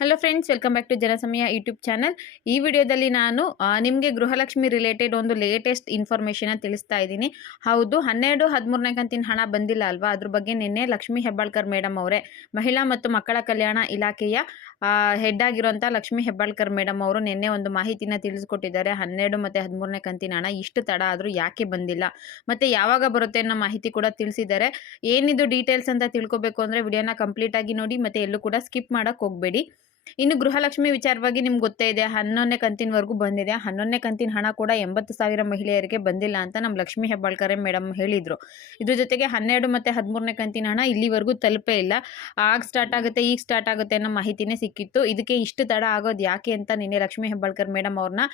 Hello friends, welcome back to Janasamaya YouTube channel. ಈ ವಿಡಿಯೋದಲ್ಲಿ ನಾನು ನಿಮಗೆ ಗೃಹಲಕ್ಷ್ಮಿ ರಿಲೇಟೆಡ್ ಒಂದು ಲೇಟೆಸ್ಟ್ ಇನ್ಫಾರ್ಮೇಷನ್ ತಿಳಿಸ್ತಾ ಇದ್ದೀನಿ. ಹೌದು, 12-13ನೇ ಕಂತಿನ ಹಣ ಬಂದಿಲ್ಲ ಅಲ್ವಾ? ಅದ್ರ ಬಗ್ಗೆ ನಿನ್ನೆ ಲಕ್ಷ್ಮಿ ಹೆಬ್ಬಾಳ್ಕರ್ ಮೇಡಮ್ ಅವರೇ, ಮಹಿಳಾ ಮತ್ತು ಮಕ್ಕಳ ಕಲ್ಯಾಣ ಇಲಾಖೆಯ ಹೆಡ್ ಆಗಿರುವಂಥ ಲಕ್ಷ್ಮಿ ಹೆಬ್ಬಾಳ್ಕರ್ ಮೇಡಮ್ ಅವರು ನಿನ್ನೆ ಒಂದು ಮಾಹಿತಿನ ತಿಳಿಸ್ಕೊಟ್ಟಿದ್ದಾರೆ. 12 ಮತ್ತು 13ನೇ ಕಂತಿನ ಹಣ ಇಷ್ಟು ತಡ ಆದರೂ ಯಾಕೆ ಬಂದಿಲ್ಲ ಮತ್ತು ಯಾವಾಗ ಬರುತ್ತೆ ಅನ್ನೋ ಮಾಹಿತಿ ಕೂಡ ತಿಳಿಸಿದ್ದಾರೆ. ಏನಿದು ಡೀಟೇಲ್ಸ್ ಅಂತ ತಿಳ್ಕೊಬೇಕು ಅಂದರೆ ವಿಡಿಯೋನ ಕಂಪ್ಲೀಟ್ ಆಗಿ ನೋಡಿ ಮತ್ತು ಎಲ್ಲೂ ಕೂಡ ಸ್ಕಿಪ್ ಮಾಡೋಕ್ಕೆ ಹೋಗಬೇಡಿ. ಇನ್ನು ಗೃಹಲಕ್ಷ್ಮಿ ವಿಚಾರವಾಗಿ ನಿಮ್ಗೆ ಗೊತ್ತೇ ಇದೆ, 11ನೇ ಕಂತಿನವರೆಗೂ ಬಂದಿದೆ. 11ನೇ ಕಂತಿನ ಹಣ ಕೂಡ 80,000 ಮಹಿಳೆಯರಿಗೆ ಬಂದಿಲ್ಲ ಅಂತ ನಮ್ಮ ಲಕ್ಷ್ಮಿ ಹೆಬ್ಬಾಳ್ಕರ್ ಮೇಡಮ್ ಹೇಳಿದರು. ಇದ್ರ ಜೊತೆಗೆ 12 ಮತ್ತು 13ನೇ ಕಂತಿನ ಹಣ ಇಲ್ಲಿವರೆಗೂ ತಲುಪೇ ಇಲ್ಲ. ಆಗ ಸ್ಟಾರ್ಟ್ ಆಗುತ್ತೆ, ಈಗ ಸ್ಟಾರ್ಟ್ ಆಗುತ್ತೆ ಅನ್ನೋ ಮಾಹಿತಿನೇ ಸಿಕ್ಕಿತ್ತು. ಇದಕ್ಕೆ ಇಷ್ಟು ತಡ ಆಗೋದು ಯಾಕೆ ಅಂತ ನಿನ್ನೆ ಲಕ್ಷ್ಮಿ ಹೆಬ್ಬಾಳ್ಕರ್ ಮೇಡಮ್ ಅವ್ರನ್ನ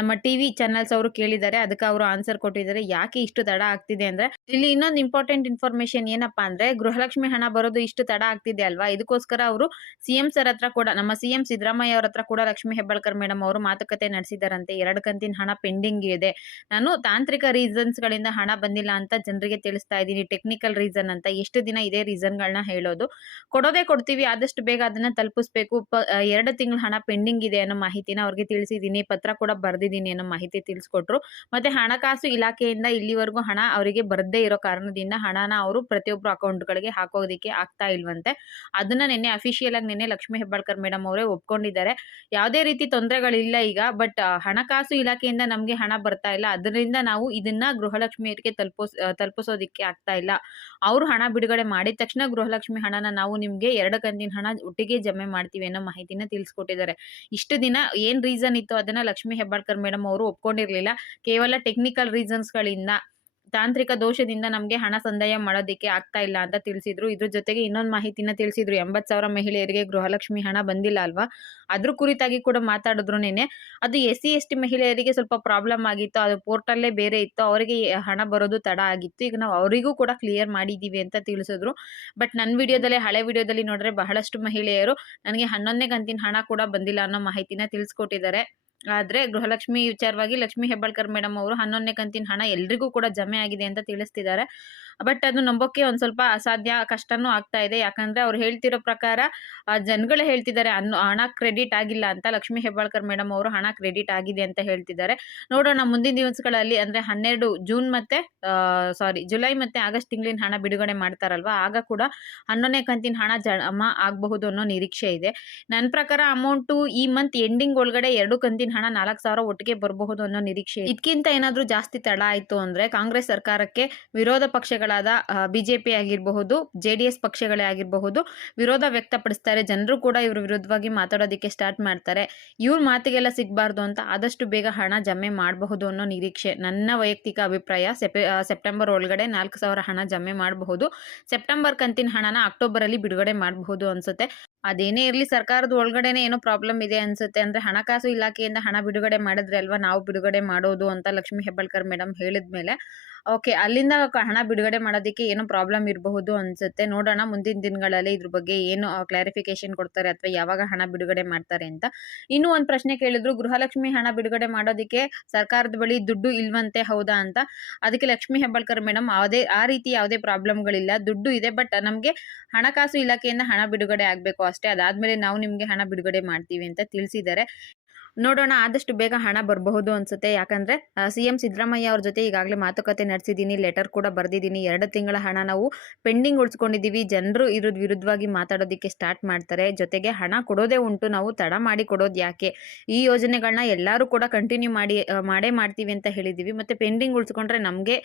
ನಮ್ಮ ಟಿವಿ ಚಾನಲ್ಸ್ ಅವರು ಕೇಳಿದ್ದಾರೆ. ಅದಕ್ಕೆ ಅವರು ಆನ್ಸರ್ ಕೊಟ್ಟಿದ್ದಾರೆ. ಯಾಕೆ ಇಷ್ಟು ತಡ ಆಗ್ತಿದೆ ಅಂದರೆ, ಇಲ್ಲಿ ಇನ್ನೊಂದು ಇಂಪಾರ್ಟೆಂಟ್ ಇನ್ಫಾರ್ಮೇಶನ್ ಏನಪ್ಪಾ ಅಂದರೆ, ಗೃಹಲಕ್ಷ್ಮಿ ಹಣ ಬರೋದು ಇಷ್ಟು ತಡ ಆಗ್ತಿದೆ ಅಲ್ವಾ, ಇದಕ್ಕೋಸ್ಕರ ಅವರು ಸಿಎಂ ಸರ್ ಹತ್ರ ಕೂಡ, ನಮ್ಮ ಸಿಎಂ ಸಿದ್ದರಾಮಯ್ಯ ಅವರ ಹತ್ರ ಕೂಡ ಲಕ್ಷ್ಮಿ ಹೆಬ್ಬಾಳ್ಕರ್ ಮೇಡಮ್ ಅವರು ಮಾತುಕತೆ ನಡೆಸಿದಾರಂತೆ. 2 ಕಂತಿನ ಹಣ ಪೆಂಡಿಂಗ್ ಇದೆ, ನಾನು ತಾಂತ್ರಿಕ ರೀಸನ್ಸ್ ಗಳಿಂದ ಹಣ ಬಂದಿಲ್ಲ ಅಂತ ಜನರಿಗೆ ತಿಳಿಸ್ತಾ ಇದ್ದೀನಿ, ಟೆಕ್ನಿಕಲ್ ರೀಸನ್ ಅಂತ. ಎಷ್ಟು ದಿನ ಇದೇ ರೀಸನ್ಗಳನ್ನ ಹೇಳೋದು? ಕೊಡೋದೇ ಕೊಡ್ತೀವಿ, ಆದಷ್ಟು ಬೇಗ ಅದನ್ನ ತಲುಪಿಸ್ಬೇಕು. 2 ತಿಂಗಳ ಹಣ ಪೆಂಡಿಂಗ್ ಇದೆ ಅನ್ನೋ ಮಾಹಿತಿನ ಅವ್ರಿಗೆ ತಿಳಿಸಿದ್ದೀನಿ, ಪತ್ರ ಕೂಡ ಬರ್ದಿದ್ದೀನಿ ಅನ್ನೋ ಮಾಹಿತಿ ತಿಳಿಸ್ಕೊಟ್ರು. ಮತ್ತೆ ಹಣಕಾಸು ಇಲಾಖೆಯಿಂದ ಇಲ್ಲಿವರೆಗೂ ಹಣ ಅವರಿಗೆ ಬರದೇ ಇರೋ ಕಾರಣದಿಂದ ಹಣನ ಅವರು ಪ್ರತಿಯೊಬ್ಬರು ಅಕೌಂಟ್ಗಳಿಗೆ ಹಾಕೋದಕ್ಕೆ ಆಗ್ತಾ ಇಲ್ವಂತೆ. ಅದನ್ನ ನಿನ್ನೆ ಅಫಿಷಿಯಲ್ ಆಗಿ ನಿನ್ನೆ ಲಕ್ಷ್ಮಿ ಹೆಬ್ಬಾಳ್ಕರ್ ಮೇಡಮ್ ಅವರೇ ಒಪ್ಕೊಂಡಿದ್ದಾರೆ. ಯಾವುದೇ ರೀತಿ ತೊಂದರೆಗಳಿಲ್ಲ ಈಗ, ಬಟ್ ಹಣಕಾಸು ಇಲಾಖೆಯಿಂದ ನಮಗೆ ಹಣ ಬರ್ತಾ ಇಲ್ಲ, ಅದರಿಂದ ನಾವು ಇದನ್ನ ಗೃಹಲಕ್ಷ್ಮಿಯರಿಗೆ ತಲುಪಿಸೋದಿಕ್ಕೆ ಆಗ್ತಾ ಇಲ್ಲ. ಅವರು ಹಣ ಬಿಡುಗಡೆ ಮಾಡಿದ ತಕ್ಷಣ ಗೃಹಲಕ್ಷ್ಮಿ ಹಣನ ನಾವು ನಿಮಗೆ 2 ಕಂತಿನ ಹಣ ಒಟ್ಟಿಗೆ ಜಮೆ ಮಾಡ್ತೀವಿ ಅನ್ನೋ ಮಾಹಿತಿನ ತಿಳಿಸ್ಕೊಟ್ಟಿದ್ದಾರೆ. ಇಷ್ಟು ದಿನ ಏನ್ ರೀಸನ್ ಇತ್ತು ಅದನ್ನ ಲಕ್ಷ್ಮಿ ಹೆಬ್ಬಾಳ್ಕರ್ ಮೇಡಮ್ ಅವರು ಒಪ್ಕೊಂಡಿರ್ಲಿಲ್ಲ. ಕೇವಲ ಟೆಕ್ನಿಕಲ್ ರೀಸನ್ಸ್ಗಳಿಂದ, ತಾಂತ್ರಿಕ ದೋಷದಿಂದ ನಮಗೆ ಹಣ ಸಂದಾಯ ಮಾಡೋದಕ್ಕೆ ಆಗ್ತಾ ಇಲ್ಲ ಅಂತ ತಿಳಿಸಿದ್ರು. ಇದ್ರ ಜೊತೆಗೆ ಇನ್ನೊಂದು ಮಾಹಿತಿನ ತಿಳಿಸಿದ್ರು, 80,000 ಮಹಿಳೆಯರಿಗೆ ಗೃಹಲಕ್ಷ್ಮಿ ಹಣ ಬಂದಿಲ್ಲ ಅಲ್ವಾ, ಅದ್ರ ಕುರಿತಾಗಿ ಕೂಡ ಮಾತಾಡಿದ್ರು ನಿನ್ನೆ. ಅದು SC/ST ಮಹಿಳೆಯರಿಗೆ ಸ್ವಲ್ಪ ಪ್ರಾಬ್ಲಮ್ ಆಗಿತ್ತು, ಅದು ಪೋರ್ಟಲ್ಲೇ ಬೇರೆ ಇತ್ತು, ಅವರಿಗೆ ಹಣ ಬರೋದು ತಡ ಆಗಿತ್ತು. ಈಗ ನಾವು ಅವರಿಗೂ ಕೂಡ ಕ್ಲಿಯರ್ ಮಾಡಿದ್ದೀವಿ ಅಂತ ತಿಳಿಸಿದ್ರು. ಬಟ್ ನನ್ನ ವಿಡಿಯೋದಲ್ಲಿ, ಹಳೆ ವಿಡಿಯೋದಲ್ಲಿ ನೋಡಿದ್ರೆ ಬಹಳಷ್ಟು ಮಹಿಳೆಯರು ನನಗೆ 11ನೇ ಕಂತಿನ ಹಣ ಕೂಡ ಬಂದಿಲ್ಲ ಅನ್ನೋ ಮಾಹಿತಿನ ತಿಳಿಸ್ಕೊಟ್ಟಿದ್ದಾರೆ. ಆದರೆ ಗೃಹಲಕ್ಷ್ಮಿ ವಿಚಾರವಾಗಿ ಲಕ್ಷ್ಮಿ ಹೆಬ್ಬಾಳ್ಕರ್ ಮೇಡಮ್ ಅವರು 11ನೇ ಕಂತಿನ ಹಣ ಎಲ್ರಿಗೂ ಕೂಡ ಜಮೆ ಆಗಿದೆ ಅಂತ ತಿಳಿಸ್ತಿದ್ದಾರೆ. ಬಟ್ ಅದು ನಂಬೋಕೆ ಒಂದು ಸ್ವಲ್ಪ ಅಸಾಧ್ಯ, ಕಷ್ಟನೂ ಆಗ್ತಾ ಇದೆ. ಯಾಕಂದರೆ ಅವ್ರು ಹೇಳ್ತಿರೋ ಪ್ರಕಾರ ಜನಗಳೇ ಹೇಳ್ತಿದ್ದಾರೆ ಹಣ ಕ್ರೆಡಿಟ್ ಆಗಿಲ್ಲ ಅಂತ. ಲಕ್ಷ್ಮಿ ಹೆಬ್ಬಾಳ್ಕರ್ ಮೇಡಮ್ ಅವರು ಹಣ ಕ್ರೆಡಿಟ್ ಆಗಿದೆ ಅಂತ ಹೇಳ್ತಿದ್ದಾರೆ. ನೋಡೋಣ ಮುಂದಿನ ದಿವಸಗಳಲ್ಲಿ, ಅಂದರೆ 12 ಜೂನ್ ಮತ್ತು ಜುಲೈ ಮತ್ತು ಆಗಸ್ಟ್ ತಿಂಗಳಿನ ಹಣ ಬಿಡುಗಡೆ ಮಾಡ್ತಾರಲ್ವ, ಆಗ ಕೂಡ 11ನೇ ಕಂತಿನ ಹಣ ಜಮಾ ಆಗಬಹುದು ಅನ್ನೋ ನಿರೀಕ್ಷೆ ಇದೆ. ನನ್ನ ಪ್ರಕಾರ ಅಮೌಂಟು ಈ ಮಂತ್ ಎಂಡಿಂಗ್ ಒಳಗಡೆ 2 ಕಂತಿನ ಹಣ 4,000 ಒಟ್ಟಿಗೆ ಬರಬಹುದು ಅನ್ನೋ ನಿರೀಕ್ಷೆ. ಇದಕ್ಕಿಂತ ಏನಾದರೂ ಜಾಸ್ತಿ ತಡ ಆಯಿತು ಅಂದರೆ ಕಾಂಗ್ರೆಸ್ ಸರ್ಕಾರಕ್ಕೆ ವಿರೋಧ ಪಕ್ಷಗಳಾದ ಬಿಜೆಪಿ ಆಗಿರಬಹುದು, JDS ಪಕ್ಷಗಳೇ ಆಗಿರಬಹುದು ವಿರೋಧ ವ್ಯಕ್ತಪಡಿಸ್ತಾರೆ. ಜನರು ಕೂಡ ಇವ್ರ ವಿರುದ್ಧವಾಗಿ ಮಾತಾಡೋದಕ್ಕೆ ಸ್ಟಾರ್ಟ್ ಮಾಡ್ತಾರೆ. ಇವ್ರ ಮಾತಿಗೆಲ್ಲ ಸಿಗಬಾರ್ದು ಅಂತ ಆದಷ್ಟು ಬೇಗ ಹಣ ಜಮೆ ಮಾಡಬಹುದು ಅನ್ನೋ ನಿರೀಕ್ಷೆ. ನನ್ನ ವೈಯಕ್ತಿಕ ಅಭಿಪ್ರಾಯ, ಸೆಪ್ಟೆಂಬರ್ ಒಳಗಡೆ 4,000 ಹಣ ಜಮೆ ಮಾಡಬಹುದು. ಸೆಪ್ಟೆಂಬರ್ ಕಂತಿನ ಹಣನ ಅಕ್ಟೋಬರಲ್ಲಿ ಬಿಡುಗಡೆ ಮಾಡಬಹುದು ಅನ್ಸುತ್ತೆ. ಅದೇನೇ ಇರಲಿ, ಸರ್ಕಾರದ ಒಳಗಡೆನೆ ಏನೋ ಪ್ರಾಬ್ಲಮ್ ಇದೆ ಅನ್ಸುತ್ತೆ. ಅಂದರೆ ಹಣಕಾಸು ಇಲಾಖೆಯಿಂದ ಹಣ ಬಿಡುಗಡೆ ಮಾಡಿದ್ರೆ ಅಲ್ವಾ ನಾವು ಬಿಡುಗಡೆ ಮಾಡೋದು ಅಂತ ಲಕ್ಷ್ಮಿ ಹೆಬ್ಬಾಳ್ಕರ್ ಮೇಡಮ್ ಹೇಳಿದ್ಮೇಲೆ, ಓಕೆ, ಅಲ್ಲಿಂದ ಹಣ ಬಿಡುಗಡೆ ಮಾಡೋದಕ್ಕೆ ಏನೋ ಪ್ರಾಬ್ಲಮ್ ಇರಬಹುದು ಅನ್ಸುತ್ತೆ. ನೋಡೋಣ ಮುಂದಿನ ದಿನಗಳಲ್ಲಿ ಇದ್ರ ಬಗ್ಗೆ ಏನು ಕ್ಲಾರಿಫಿಕೇಶನ್ ಕೊಡ್ತಾರೆ ಅಥವಾ ಯಾವಾಗ ಹಣ ಬಿಡುಗಡೆ ಮಾಡ್ತಾರೆ ಅಂತ. ಇನ್ನೂ ಒಂದು ಪ್ರಶ್ನೆ ಕೇಳಿದ್ರು, ಗೃಹಲಕ್ಷ್ಮಿ ಹಣ ಬಿಡುಗಡೆ ಮಾಡೋದಕ್ಕೆ ಸರ್ಕಾರದ ಬಳಿ ದುಡ್ಡು ಇಲ್ವಂತೆ, ಹೌದಾ ಅಂತ. ಅದಕ್ಕೆ ಲಕ್ಷ್ಮಿ ಹೆಬ್ಬಾಳ್ಕರ್ ಮೇಡಮ್ ಆ ರೀತಿ ಯಾವುದೇ ಪ್ರಾಬ್ಲಮ್ಗಳಿಲ್ಲ, ದುಡ್ಡು ಇದೆ, ಬಟ್ ನಮಗೆ ಹಣಕಾಸು ಇಲಾಖೆಯಿಂದ ಹಣ ಬಿಡುಗಡೆ ಆಗಬೇಕು ಅಷ್ಟೇ, ಅದಾದಮೇಲೆ ನಾವು ನಿಮಗೆ ಹಣ ಬಿಡುಗಡೆ ಮಾಡ್ತೀವಿ ಅಂತ ತಿಳಿಸಿದ್ದಾರೆ. ನೋಡೋಣ, ಆದಷ್ಟು ಬೇಗ ಹಣ ಬರಬಹುದು ಅನ್ಸುತ್ತೆ. ಯಾಕಂದರೆ CM ಸಿದ್ದರಾಮಯ್ಯ ಅವ್ರ ಜೊತೆ ಈಗಾಗಲೇ ಮಾತುಕತೆ ನಡೆಸಿದ್ದೀನಿ, ಲೆಟರ್ ಕೂಡ ಬರೆದಿದ್ದೀನಿ. 2 ತಿಂಗಳ ಹಣ ನಾವು ಪೆಂಡಿಂಗ್ ಉಳಿಸ್ಕೊಂಡಿದ್ದೀವಿ. ಜನರು ಇದ್ರ ವಿರುದ್ಧವಾಗಿ ಮಾತಾಡೋದಕ್ಕೆ ಸ್ಟಾರ್ಟ್ ಮಾಡ್ತಾರೆ. ಜೊತೆಗೆ ಹಣ ಕೊಡೋದೇ ಉಂಟು, ನಾವು ತಡ ಮಾಡಿ ಕೊಡೋದು ಯಾಕೆ, ಈ ಯೋಜನೆಗಳನ್ನ ಎಲ್ಲರೂ ಕೂಡ ಕಂಟಿನ್ಯೂ ಮಾಡೇ ಮಾಡ್ತೀವಿ ಅಂತ ಹೇಳಿದ್ದೀವಿ. ಮತ್ತು ಪೆಂಡಿಂಗ್ ಉಳಿಸ್ಕೊಂಡ್ರೆ ನಮಗೆ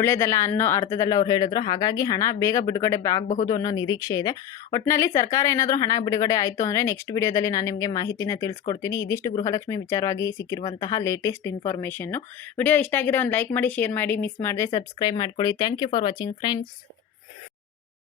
ಒಳ್ಳೇದಲ್ಲ ಅನ್ನೋ ಅರ್ಥದಲ್ಲಿ ಅವ್ರು ಹೇಳಿದ್ರು. ಹಾಗಾಗಿ ಹಣ ಬೇಗ ಬಿಡುಗಡೆ ಆಗಬಹುದು ಅನ್ನೋ ನಿರೀಕ್ಷೆ ಇದೆ. ಒಟ್ಟಿನಲ್ಲಿ ಸರ್ಕಾರ ಏನಾದರೂ ಹಣ ಬಿಡುಗಡೆ ಆಯಿತು ಅಂದರೆ ನೆಕ್ಸ್ಟ್ ವಿಡಿಯೋದಲ್ಲಿ ನಾನು ನಿಮಗೆ ಮಾಹಿತಿನ ತಿಳಿಸ್ಕೊಡ್ತೀನಿ. ಇದಿಷ್ಟು ಗೃಹಲಕ್ಷ್ಮಿ ವಿಚಾರವಾಗಿ ಸಿಕ್ಕಿರುವಂತಹ ಲೇಟೆಸ್ಟ್ ಇನ್ಫಾರ್ಮೇಷನ್ನು. ವಿಡಿಯೋ ಇಷ್ಟ ಆಗಿರೋ ಒಂದು ಲೈಕ್ ಮಾಡಿ, ಶೇರ್ ಮಾಡಿ, ಮಿಸ್ ಮಾಡದೆ ಸಬ್ಸ್ಕ್ರೈಬ್ ಮಾಡ್ಕೊಳ್ಳಿ. Thank you for watching friends.